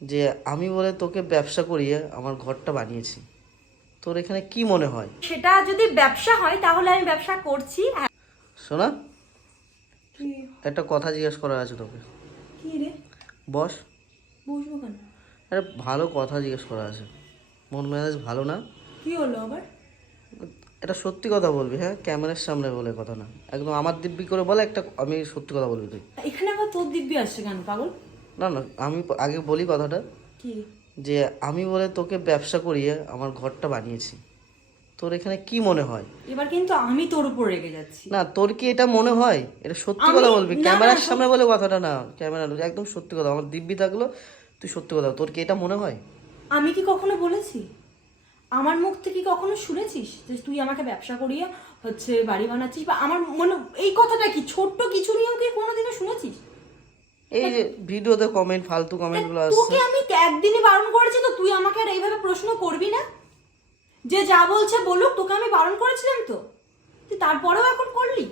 যে আমি বলে তোকে ব্যবসা করিয়ে আমার ঘরটা বানিয়েছি। তোর এখানে কি মনে হয়? সেটা যদি ব্যবসা হয় তাহলে আমি ব্যবসা করছি। শোনা একটা কথা জিজ্ঞেস করার আছে তোকে। কি রে? বস। বুঝব কেন? একটা ভালো কথা জিজ্ঞেস করা আছে। মন মেজাজ ভালো না? কি হলো আবার? এটা সত্যি কথা বলবি হ্যাঁ? ক্যামেরার সামনে বলে কথা না। একদম আমার দিব্যি করে বলে একটা আমি সত্যি কথা বলবি তুই। এখানে আবার তোর দিব্যি আসছে কেন পাগল? না না আমি আগে বলি কথাটা। কি? যে আমি বলে তোকে ব্যবসা করিয়ে আমার ঘরটা বানিয়েছি। তোর এখানে কি মনে হয়? এবার কিন্তু আমি তোর উপর রেগে যাচ্ছি। না তোর কি এটা মনে হয়? এটা সত্যি কথা বলবি? ক্যামেরার সামনে বলে কথাটা না। ক্যামেরা একদম সত্যি কথা। আমার দিব্যি থাকল তুই সত্যি কথা। তোর কি এটা মনে হয়? আমি কি কখনো বলেছি? আমার মুখ থেকে কি কখনো শুনেছিস যে তুই আমাকে ব্যবসা করিয়ে হচ্ছে বাড়ি বানাচ্ছিস? বা আমার মনে এই কথাটা কি ছোট্ট কিছু নিয়েও কি কোনোদিনও শুনেছিস? এই যে ভিডিওতে কমেন্ট ফালতু কমেন্টগুলো আসছে। তোকে আমি একদিনই বারণ করেছি তো তুই আমাকে আর এইভাবে প্রশ্ন করবি না? যে যা বলছে বলুক তোকে আমি বারণ করেছিলাম তো? তুই তারপরেও এখন করলি?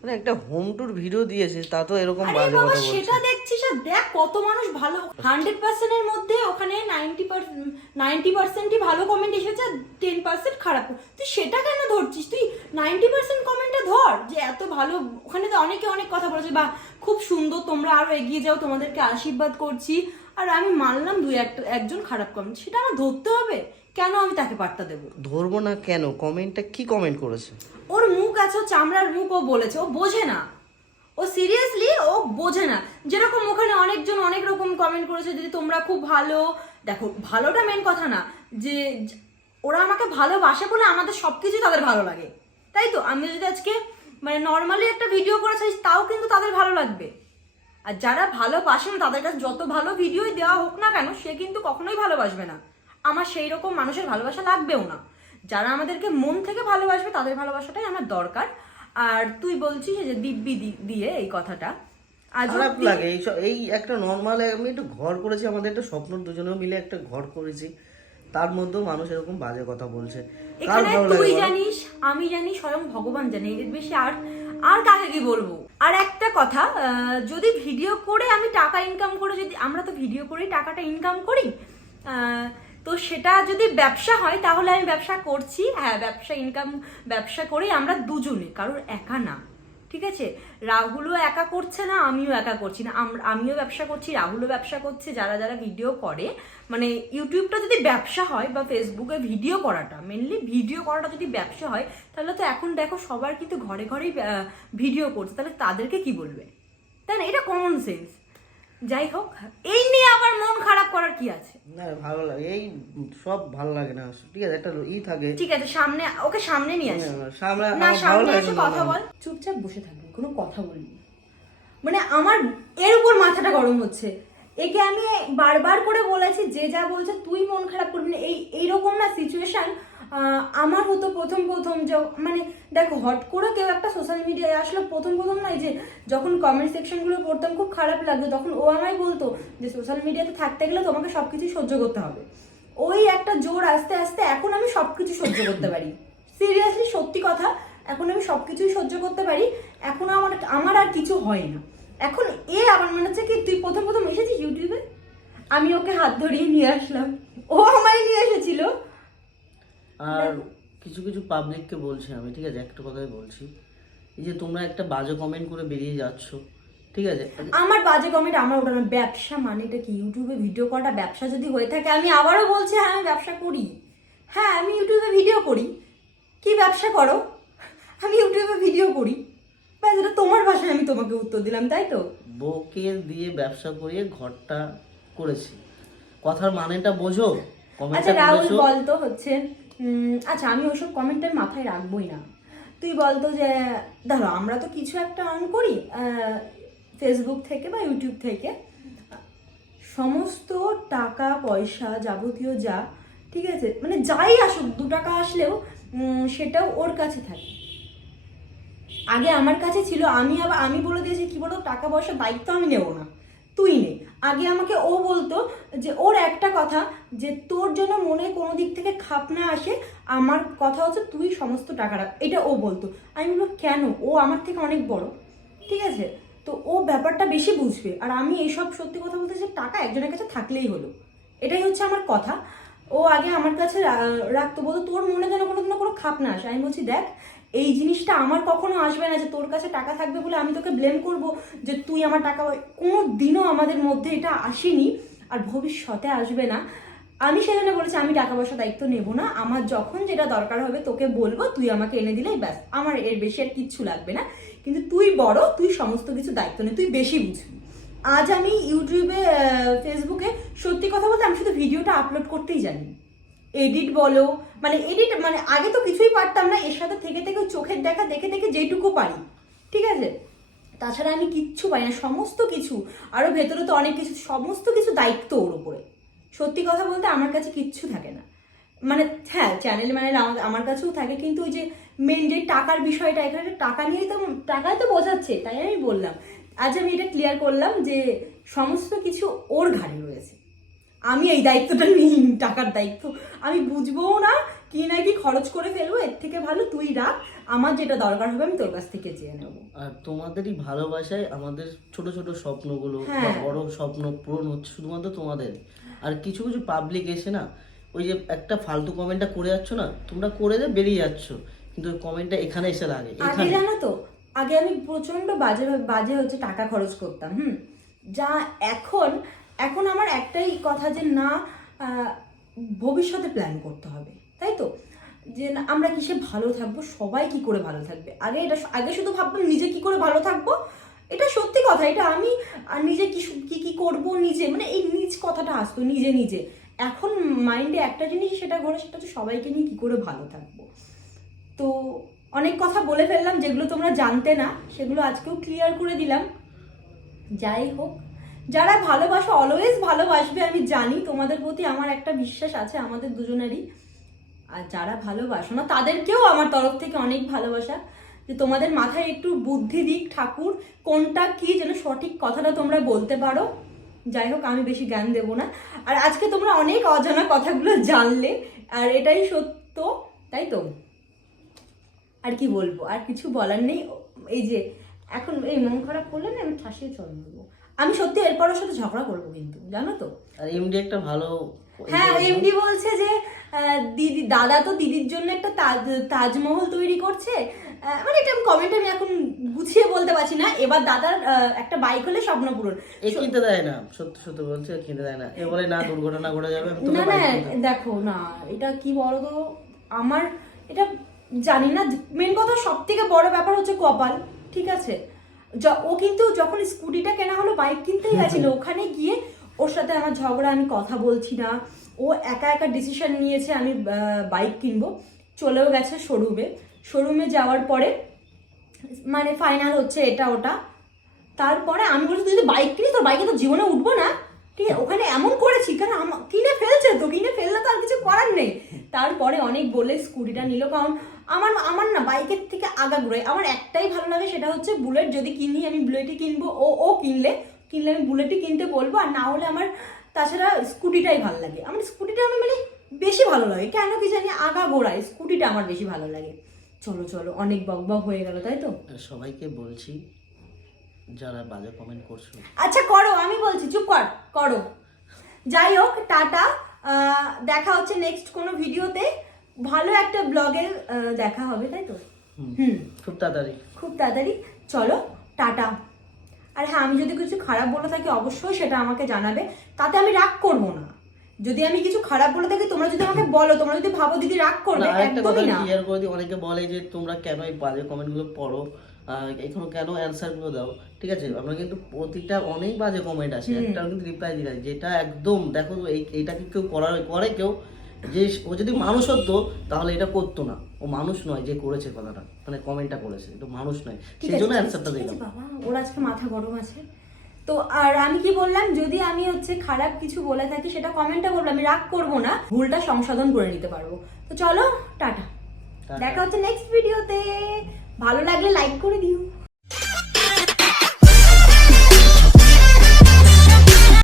মানে একটা হোম টুর ভিডিও দিয়েছিস তা তো এরকম বাজে কথা বলছিস সেটা দেখছিস আর দেখ কত মানুষ ভালো। হান্ড্রেড পার্সেন্টের মধ্যে ওখানে নাইনটি নাইনটি পার্সেন্টই ভালো কমেন্ট এসেছে আর টেন পার্সেন্ট খারাপ। তুই সেটা কেন ধরছিস? তুই নাইনটি পার্সেন্ট কমেন্টটা ধর যে এত ভালো। ওখানে তো অনেকে অনেক কথা বলেছে বা খুব সুন্দর তোমরা আরও এগিয়ে যাও তোমাদেরকে আশীর্বাদ করছি। আর আমি মানলাম দুই একজন খারাপ কমেন্ট সেটা আমার ধরতে হবে। কেন আমি তাকে পাত্তা দেবো? ধরবো না কেন? কমেন্টটা কি কমেন্ট করেছে? ওর মুখ আছে চামড়ার মুখ ও বলেছে ও বোঝে না। ও সিরিয়াসলি ও বোঝে না। যেরকম ওখানে অনেকজন অনেক রকম কমেন্ট করেছে যদি তোমরা খুব ভালো। দেখো ভালোটা মেন কথা না যে ওরা আমাকে ভালোবাসে বলে আমাদের সব কিছুই তাদের ভালো লাগে। তাই তো? আমি যদি আজকে মানে নর্মালি একটা ভিডিও করেছি তাও কিন্তু তাদের ভালো লাগবে। আর যারা ভালোবাসে না তাদের কাছে যত ভালো ভিডিওই দেওয়া হোক না কেন সে কিন্তু কখনোই ভালোবাসবে না। আমার সেই রকম মানুষের ভালোবাসা লাগবেও না। যারা আমাদেরকে মন থেকে ভালোবাসবে তাদের ভালোবাসাটাই আমার দরকার। আর তুই বলছিস যে দিব্যি দিয়ে এই কথাটা। খারাপ লাগে। এই এই একটা নর্মাল আমি একটু ঘর করেছি আমাদের একটা স্বপ্ন দুজনেও মিলে একটা ঘর করেছি। তার মধ্যেও মানুষ এরকম বাজে কথা বলছে। এখানে তুই জানিস আমি জানি স্বয়ং ভগবান জানে এর বেশি আর আর কাকে কি বলব? আর একটা কথা যদি ভিডিও করে আমি টাকা ইনকাম করে যদি আমরা তো ভিডিও করেই টাকাটা ইনকাম করি আহ, তো সেটা যদি ব্যবসা হয়, তাহলে আমি ব্যবসা করছি। হ্যাঁ ব্যবসা ইনকাম ব্যবসা করেই আমরা দুজনে, কারোর একা না। ঠিক আছে? রাহুলও একা করছে না, আমিও একা করছি না। আম- আমিও ব্যবসা করছি, রাহুলও ব্যবসা করছে, যারা যারা ভিডিও করে। মানে ইউটিউবটা যদি ব্যবসা হয় বা ফেসবুকে ভিডিও করাটা মেনলি ভিডিও করাটা যদি ব্যবসা হয়, তাহলে তো এখন দেখো সবার কিন্তু ঘরে ঘরেই ভিডিও করছে। তাহলে তাদেরকে কি বলবে? তাই না? এটা কমন সেন্স যাই হোক এই নিয়ে আবার মন খারাপ করার কি আছে? না ভালো লাগে। এই সব ভালো লাগে না। ঠিক আছে একটা ই থাকে। ঠিক আছে সামনে ওকে সামনে নিয়ে আসি। সামনে না সামনে এসে কথা বল। চুপচাপ বসে থাকবি কোনো কথা বলবি মানে আমার এর উপর মাথাটা গরম হচ্ছে। একে আমি বারবার করে বলেছি যে যা বলছে তুই মন খারাপ করবি না। এই এইরকম না সিচুয়েশন আমার হতো প্রথম প্রথম যে মানে দেখো, হট করে কেউ একটা সোশ্যাল মিডিয়ায় আসলো, প্রথম প্রথম নয় যে, যখন কমেন্ট সেকশনগুলো পড়তাম খুব খারাপ লাগতো, তখন ও আমায় বলতো যে সোশ্যাল মিডিয়াতে থাকতে গেলে তোমাকে সব কিছুই সহ্য করতে হবে। ওই একটা জোর আস্তে আস্তে এখন আমি সব কিছু সহ্য করতে পারি। সিরিয়াসলি সত্যি কথা, এখন আমি সব কিছুই সহ্য করতে পারি, এখন আমার আমার আর কিছু হয় না। এখন এ আমার মনে হচ্ছে কি, তুই প্রথম প্রথম এসেছিস ইউটিউবে আমি ওকে হাত ধরিয়ে নিয়ে আসলাম। ও আমায় নিয়ে এসেছিল। আর কিছু কিছু পাবলিককে বলছি আমি ঠিক আছে? একটা কথাই বলছি। এই যে তোমরা একটা বাজে কমেন্ট করে বেরিয়ে যাচ্ছ ঠিক আছে? আমার বাজে কমেন্ট আমার ওটা না ব্যবসা মানেটা কি? ইউটিউবে ভিডিও করাটা ব্যবসা যদি হয়ে থাকে আমি আবারও বলছি হ্যাঁ আমি ব্যবসা করি। হ্যাঁ আমি ইউটিউবে ভিডিও করি। কি ব্যবসা করো? আমি ইউটিউবে ভিডিও করি। ব্যাস এটা তোমার ভাষায় আমি তোমাকে উত্তর দিলাম তাই তো? বউকে দিয়ে ব্যবসা করিয়ে ঘরটা করেছি। কথার মানেটা বোঝো আচ্ছা রাহুল বলতো হচ্ছে। আচ্ছা আমি ওইসব কমেন্টের মাথায় রাখবোই না। তুই বলতো যে, ধরো, আমরা তো কিছু একটা অন করি ফেসবুক থেকে বা ইউটিউব থেকে। সমস্ত টাকা, পয়সা যাবতীয় যা, ঠিক আছে? মানে যাই আসুক, দু টাকা আসলেও সেটাও ওর কাছে থাকে। আগে আমার কাছে ছিল, আমি আবার, আমি বলে দিয়েছি, কি বলতো টাকা পয়সার দায়িত্ব আমি নেব না। তুই নে। আগে আমাকে ও বলতো যে, ওর একটা কথা, যে তোর জন্য মনে কোনো দিক থেকে খাপ না আসে, আমার কথা হচ্ছে তুই সমস্ত টাকা রাখ। এটা ও বলতো। আমি বলব কেন? ও আমার থেকে অনেক বড়। ঠিক আছে? তো ও ব্যাপারটা বেশি বুঝবে। আর আমি এইসব সত্যি কথা বলতে যে টাকা একজনের কাছে থাকলেই হলো। এটাই হচ্ছে আমার কথা। ও আগে আমার কাছে রাখতো, বলতো, তোর মনে যেন কোনো কোনো খাপ না আসে। আমি বলছি, দেখ এই জিনিসটা আমার কখনো আসবে না যে তোর কাছে টাকা থাকবে বলে আমি তোকে ব্লেম করব যে তুই আমার টাকা কোনো দিনও আমাদের মধ্যে এটা আসেনি আর ভবিষ্যতে আসবে না। আমি সেজন্য বলেছি, আমি টাকা পয়সা দায়িত্ব নেব না। আমার যখন যেটা দরকার হবে তোকে বলব। তুই আমাকে এনে দিলেই ব্যাস। আমার এর বেশি আর কিচ্ছু লাগবে না। কিন্তু তুই বড়, তুই সমস্ত কিছু দায়িত্ব নে। তুই বেশি বুঝবি। আজ আমি ইউটিউবে ফেসবুকে সত্যি কথা বলতে আমি শুধু ভিডিওটা আপলোড করতেই জানি। এডিট বলো মানে এডিট মানে আগে তো কিছুই পারতাম না, এর সাথে থেকে থেকে চোখের দেখা দেখে দেখে যেটুকু পারি, ঠিক আছে? তাছাড়া আমি কিচ্ছু পারি না, সমস্ত কিছু আরও ভেতরে তো অনেক কিছু, সমস্ত কিছু দায়িত্ব ওর উপরে। সত্যি কথা বলতে আমার কাছে কিচ্ছু থাকে না। মানে হ্যাঁ চ্যানেল মানে আমার আমার কাছেও থাকে, কিন্তু ওই যে মেন যে টাকার বিষয়টা, এখানে টাকা নিয়েই তো টাকাই তো বোঝাচ্ছে, তাই আমি বললাম। আজ আমি এটা ক্লিয়ার করলাম যে সমস্ত কিছু ওর ঘাড়ে রয়েছে। আমি এই দায়িত্বটা নিই টাকার দায়িত্ব। আমি বুঝবোও না কি না কি খরচ করে ফেলব এর থেকে ভালো তুই রাখ আমার যেটা দরকার হবে আমি তোর কাছ থেকে চেয়ে নেব। আর তোমাদেরই ভালোবাসায় আমাদের ছোট ছোট স্বপ্নগুলো বা হ্যাঁ। বড় স্বপ্ন পূরণ হচ্ছে শুধুমাত্র তোমাদের। আর কিছু কিছু পাবলিক এসে না ওই যে একটা ফালতু কমেন্টটা করে যাচ্ছ না তোমরা করে দে বেরিয়ে যাচ্ছ। কিন্তু ওই কমেন্টটা এখানে এসে লাগে আগে জানো তো আগে আমি প্রচণ্ড বাজে বাজে হচ্ছে টাকা খরচ করতাম হুম? যা এখন এখন আমার একটাই কথা যে না ভবিষ্যতে প্ল্যান করতে হবে তাই তো? যে না, আমরা কিসে ভালো থাকব সবাই কি করে ভালো থাকবে? আগে এটা আগে শুধু ভাবতাম নিজে কি করে ভালো থাকব এটা সত্যি কথা এটা আমি আর নিজে কি কি কি করব নিজে মানে এই নিজ কথাটা আসতো নিজে নিজে। এখন মাইন্ডে একটা জিনিস সেটা ঘরে সেটা তো সবাইকে নিয়ে কি করে ভালো থাকব। তো অনেক কথা বলে ফেললাম যেগুলো তোমরা জানতে না সেগুলো আজকেও ক্লিয়ার করে দিলাম। যাই হোক যারা ভালোবাসো অলওয়েজ ভালোবাসবে, আমি জানি তোমাদের প্রতি আমার একটা বিশ্বাস আছে, আমাদের দুজনেরই। আর যারা ভালোবাসো না, তাদেরকেও আমার তরফ থেকে অনেক ভালোবাসা। যে তোমাদের মাথায় একটু বুদ্ধি দিক ঠাকুর, কোনটা কি যেন সঠিক কথাটা তোমরা বলতে পারো। যাই হোক, আমি বেশি জ্ঞান দেবো না। আর আজকে তোমরা অনেক অজানা কথাগুলো জানলে, আর এটাই সত্য, তাই তো? আর কি বলব? আর কিছু বলার নেই। এই যে, এখন এই মন খারাপ করলে না আমি ঠাসিয়ে চল নেব আমি সত্যি এরপর ওর সাথে ঝগড়া করব কিন্তু জানো তো? আর এমডি একটা ভালো হ্যাঁ এমডি বলছে যে দিদি দাদা তো দিদির জন্য একটা তাজ তাজমহল তৈরি করছে। মানে এটা আমি কমেন্ট আমি এখন গুছিয়ে বলতে পারছি না। এবার দাদার একটা বাইক হলে স্বপ্ন পূরণ। এ কিনতে দেয় না সত্যি সত্যি বলছে কিনতে দেয় না। এ বলে না দুর্ঘটনা ঘটে যাবে না না। দেখো না এটা কি বলো তো আমার এটা জানি না মেন কথা সব থেকে বড় ব্যাপার হচ্ছে কপাল ঠিক আছে? ও কিন্তু যখন স্কুটিটা কেনা হলো বাইক কিনতেই গেছিল। ওখানে গিয়ে ওর সাথে আমার ঝগড়া আমি কথা বলছি না। ও একা একা ডিসিশন নিয়েছে আমি বাইক কিনবো। চলেও গেছে শোরুমে শোরুমে যাওয়ার পরে মানে ফাইনাল হচ্ছে এটা ওটা। তারপরে আমি বলছি তুই যদি বাইক কিনিস তোর বাইকে তো জীবনে উঠবো না। ঠিক আছে ওখানে এমন করেছি কারণ আমা- কিনে ফেলছে তো? কিনে ফেললে তো আর কিছু করার নেই। তারপরে অনেক বলে স্কুটিটা নিল কারণ আমার আমার না বাইকের থেকে আগা ঘুরে আমার একটাই ভালো লাগে সেটা হচ্ছে বুলেট। যদি কিনি আমি বুলেটই কিনবো। ও ও কিনলে কিনলে আমি বুলেটই কিনতে বলব। আর না হলে আমার তাছাড়া স্কুটিটাই ভালো লাগে। আমার স্কুটিটা আমি মানে বেশি ভালো লাগে। কেন কি জানি আগা গোড়ায় স্কুটিটা আমার বেশি ভালো লাগে। চলো চলো অনেক বকবক হয়ে গেল তাই তো? সবাইকে বলছি যারা বাজে কমেন্ট করছ। আচ্ছা করো আমি বলছি চুপ কর করো। যাই হোক টাটা। দেখা হচ্ছে নেক্সট কোনো ভিডিওতে ভালো একটা ব্লগে দেখা হবে তাই তো? হুম। খুব তাড়াতাড়ি। খুব তাড়াতাড়ি। চলো টাটা। আর হ্যাঁ আমি যদি কিছু খারাপ বলে থাকি অবশ্যই সেটা আমাকে জানাবে। তাতে আমি রাগ করব না। যদি আমি কিছু খারাপ বলে থাকি তোমরা যদি আমাকে বলো তোমরা যদি ভাবো দিদি রাগ করবে একটা একদমই না। ক্লিয়ার করে দিই অনেকে বলে যে তোমরা কেন এই বাজে কমেন্টগুলো পড়ো? এখনও কেন অ্যান্সারগুলো দাও? ঠিক আছে? আমরা কিন্তু প্রতিটা অনেক বাজে কমেন্ট আছে হুম। একটাও কিন্তু রিপ্লাই দিই না। যেটা একদম দেখো এই এইটাকে কেউ করার করে কেউ যে ও যদি মানুষ হতো তাহলে এটা করতো না। ও মানুষ নয় যে করেছে কথাটা মানে কমেন্টটা করেছে। এটা মানুষ নয়। সেই জন্য অ্যান্সারটা দিলাম। বাবা। ওর আজকে মাথা গরম আছে। তো আর আমি কি বললাম যদি আমি হচ্ছে খারাপ কিছু বলে থাকি সেটা কমেন্টটা বলব। আমি রাগ করব না ভুলটা সংশোধন করে নিতে পারব। তো চলো টাটা। দেখা হচ্ছে নেক্সট ভিডিওতে ভালো লাগলে লাইক করে দিও।